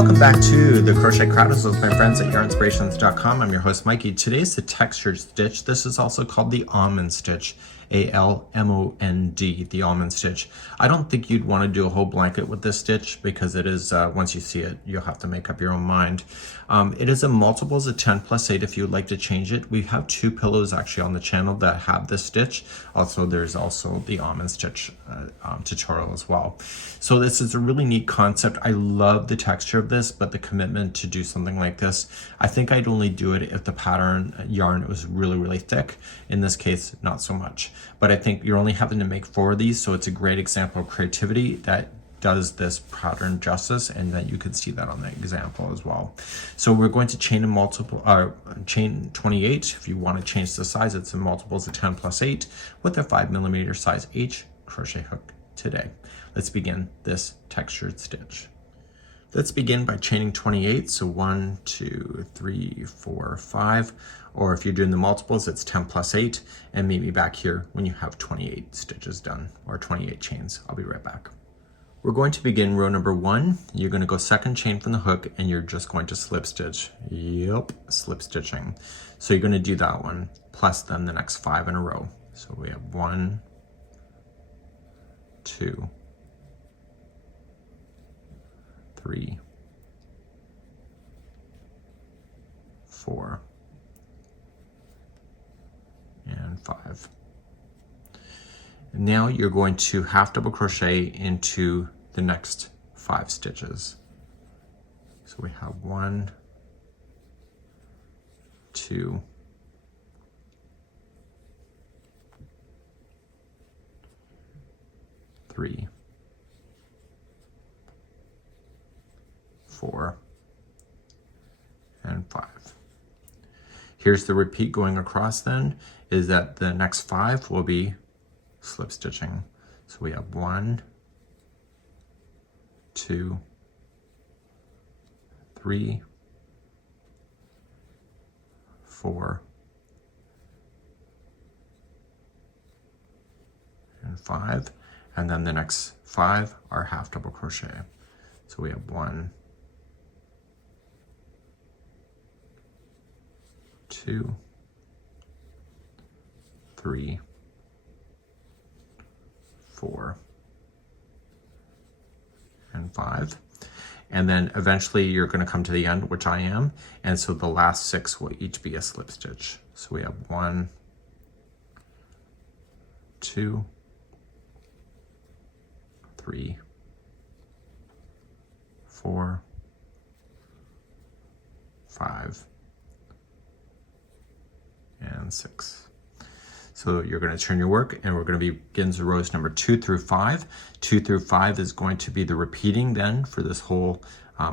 Welcome back to the Crochet Crowds with my friends at Yarnspirations.com. I'm your host Mikey. Today's the textured stitch. This is also called the almond stitch, A-L-M-O-N-D, the almond stitch. I don't think you'd want to do a whole blanket with this stitch because it is, once you see it, you'll have to make up your own mind. It is a multiples of 10 plus 8 if you'd like to change it. We have 2 pillows actually on the channel that have this stitch. Also, there's also the almond stitch tutorial as well. So this is a really neat concept. I love the texture of this, but the commitment to do something like this, I think I'd only do it if the pattern yarn was really thick. In this case, not so much. But I think you're only having to make 4 of these, so it's a great example of creativity that does this pattern justice, and that you can see that on the example as well. So we're going to chain chain 28. If you want to change the size, it's in multiples of 10 plus 8 with a 5mm size H crochet hook today. Let's begin this textured stitch. Let's begin by chaining 28. So 1, 2, 3, 4, 5. Or if you're doing the multiples, it's 10 plus 8. And meet me back here when you have 28 stitches done, or 28 chains. I'll be right back. We're going to begin row number 1. You're going to go second chain from the hook, and you're just going to slip stitch. Yep, slip stitching. So you're going to do that one, plus then the next 5 in a row. So we have 1, 2, 3, 4, and 5. Now you're going to half double crochet into the next 5 stitches. So we have 1, 2, 3, 4, and 5. Here's the repeat going across then, is that the next 5 will be slip stitching. So we have 1, 2, 3, 4, and 5. And then the next 5 are half double crochet. So we have 1, 2, 3, 4, and 5. And then eventually you're going to come to the end, which I am, and so the last 6 will each be a slip stitch. So we have 1, 2, 3, 4, 5, and 6. So you're going to turn your work, and we're going to begin rows number 2 through 5. 2 through 5 is going to be the repeating then for this whole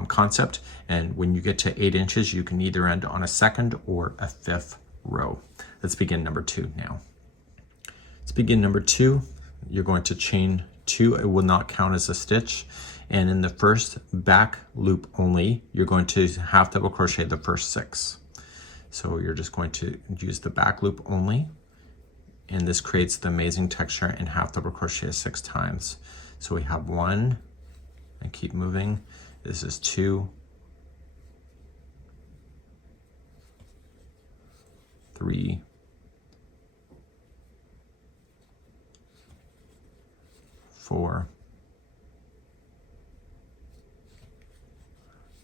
concept. And when you get to 8 inches, you can either end on a 2nd or a 5th row. Let's begin number 2 now. Let's begin number 2. You're going to chain 2. It will not count as a stitch. And in the first back loop only, you're going to half double crochet the first 6. So you're just going to use the back loop only. And this creates the amazing texture, and half double crochet 6 times. So we have 1, and keep moving. This is 2, 3, 4,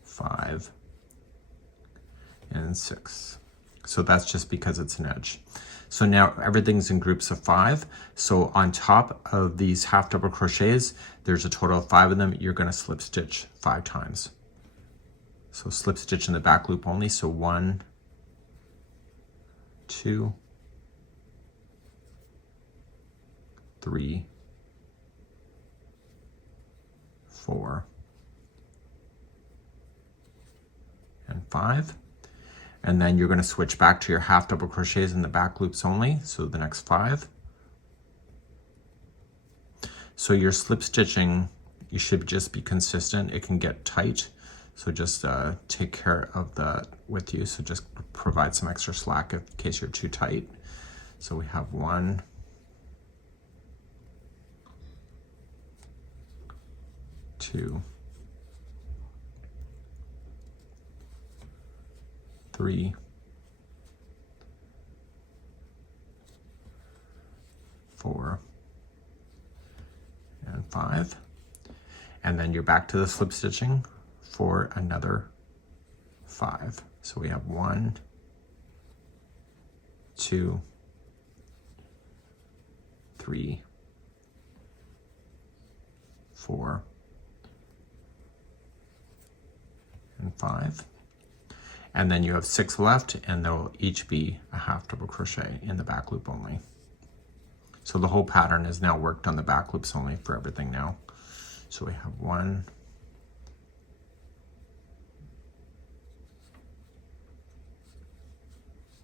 5, and 6. So that's just because it's an edge. So now everything's in groups of 5. So on top of these half double crochets, there's a total of 5 of them. You're going to slip stitch 5 times. So slip stitch in the back loop only. So 1, 2, 3, 4, and 5. And then you're going to switch back to your half double crochets in the back loops only, so the next 5. So your slip stitching, you should just be consistent. It can get tight, so just take care of that with you. So just provide some extra slack in case you're too tight. So we have 1, 2, 3, 4, and 5. And then you're back to the slip stitching for another 5. So we have 1, 2, 3, 4, and 5. And then you have 6 left, and they'll each be a half double crochet in the back loop only. So the whole pattern is now worked on the back loops only for everything now. So we have 1,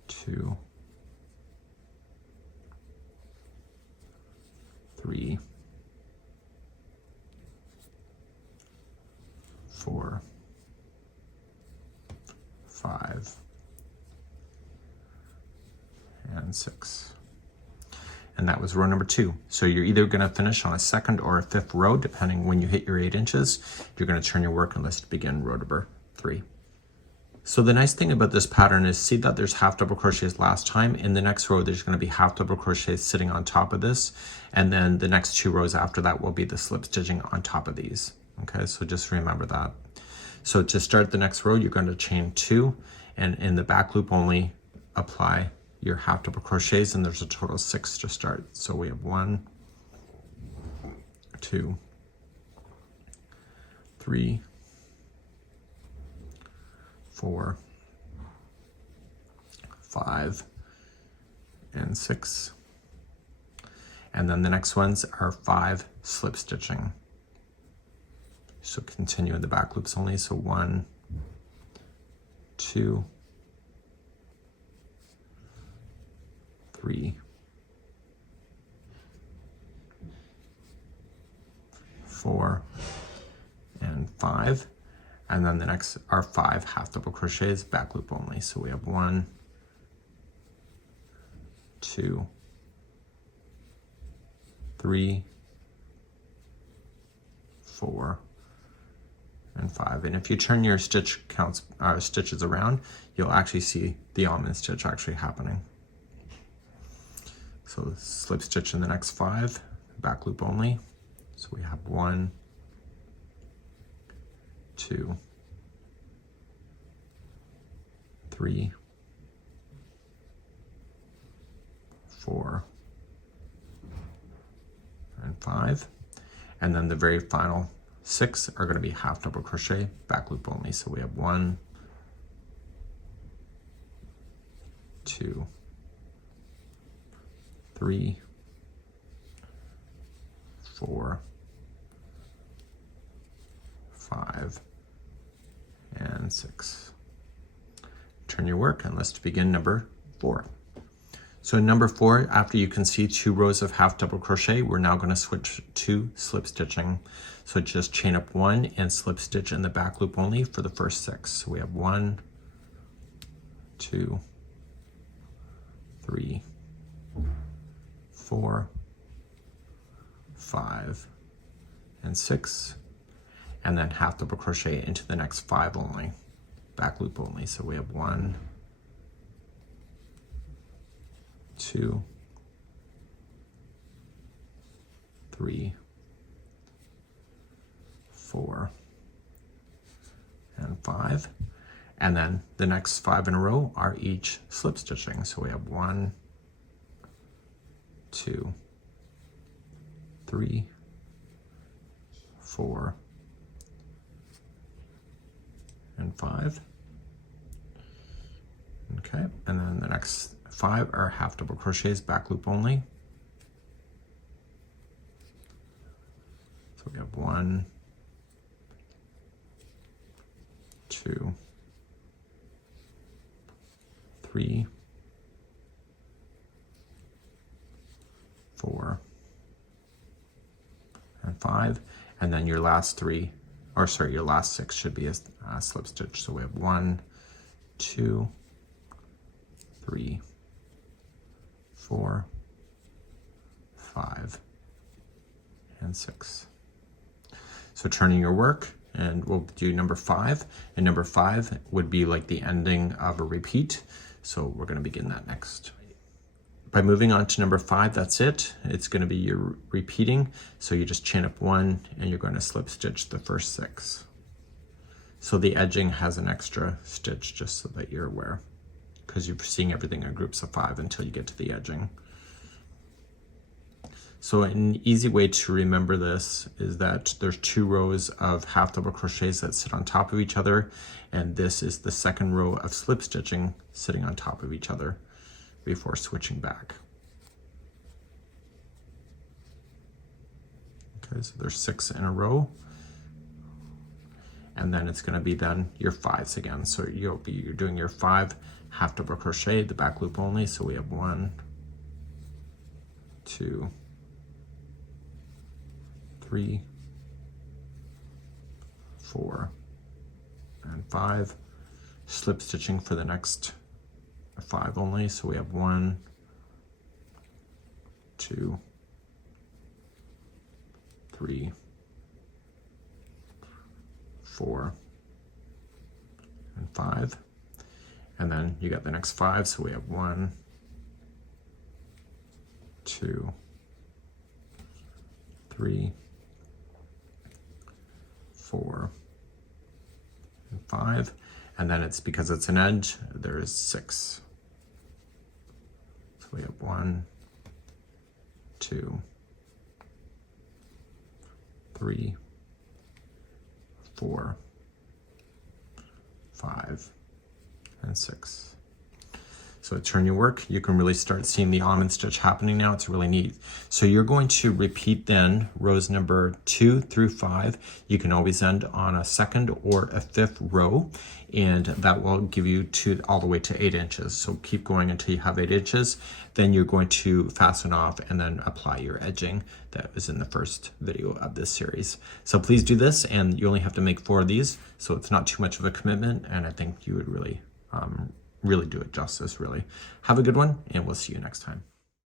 2, 3, 4, 5, and 6. And that was row number 2. So you're either going to finish on a 2nd or a 5th row, depending when you hit your 8 inches. You're going to turn your work and list begin row number 3. So the nice thing about this pattern is, see that there's half double crochets last time. In the next row, there's going to be half double crochets sitting on top of this. And then the next 2 rows after that will be the slip stitching on top of these. Okay, so just remember that. So to start the next row, you're going to chain 2, and in the back loop only, apply your half double crochets, and there's a total of 6 to start. So we have 1, 2, 3, 4, 5, and 6. And then the next ones are 5 slip stitching. So continue in the back loops only. So 1, 2, 3, 4, and 5. And then the next are 5 half double crochets, back loop only. So we have 1, 2, 3, 4, and 5. And if you turn your stitch counts stitches around, you'll actually see the almond stitch actually happening. So slip stitch in the next 5, back loop only. So we have 1, 2, 3, 4, and 5. And then the very final 6 are going to be half double crochet, back loop only. So we have 1, 2, 3, 4, 5, and 6. Turn your work and let's begin number 4. So in number 4, after you can see 2 rows of half double crochet, we're now going to switch to slip stitching. So just chain up 1 and slip stitch in the back loop only for the first 6. So we have 1, 2, 3, 4, 5, and 6. And then half double crochet into the next 5 only, back loop only. So we have 1, 2, 3, 4, and 5. And then the next 5 in a row are each slip stitching. So we have 1, 2, 3, 4, and 5. Okay, and then the next 5 are half double crochets, back loop only. So we have 1, 2, 3, 4, and 5. And then your last 3, or sorry, your last 6 should be a slip stitch. So we have 1, 2, 3, 4, 5, and 6. So turning your work and we'll do number 5, and number 5 would be like the ending of a repeat. So we're going to begin that next. By moving on to number 5, that's it. It's going to be your repeating. So you just chain up 1 and you're going to slip stitch the first 6. So the edging has an extra stitch, just so that you're aware, because you're seeing everything in groups of 5 until you get to the edging. So an easy way to remember this is that there's 2 rows of half double crochets that sit on top of each other, and this is the second row of slip stitching sitting on top of each other before switching back. Okay, so there's 6 in a row, and then it's going to be then your 5s again. So you're doing your 5 half double crochet, the back loop only. So we have 1, 2, 3, 4, and 5. Slip stitching for the next 5 only. So we have 1, 2, 3, 4, and 5. And then you got the next 5. So we have 1, 2, 3, 4, and 5. And then it's, because it's an edge, there is 6. So we have 1, 2, 3, 4, 5, and 6. So turn your work, you can really start seeing the almond stitch happening now. It's really neat. So you're going to repeat then rows number 2 through 5. You can always end on a 2nd or a 5th row, and that will give you all the way to 8 inches. So keep going until you have 8 inches. Then you're going to fasten off and then apply your edging that was in the first video of this series. So please do this, and you only have to make 4 of these, so it's not too much of a commitment, and I think you would really do it justice, really. Have a good one, and we'll see you next time.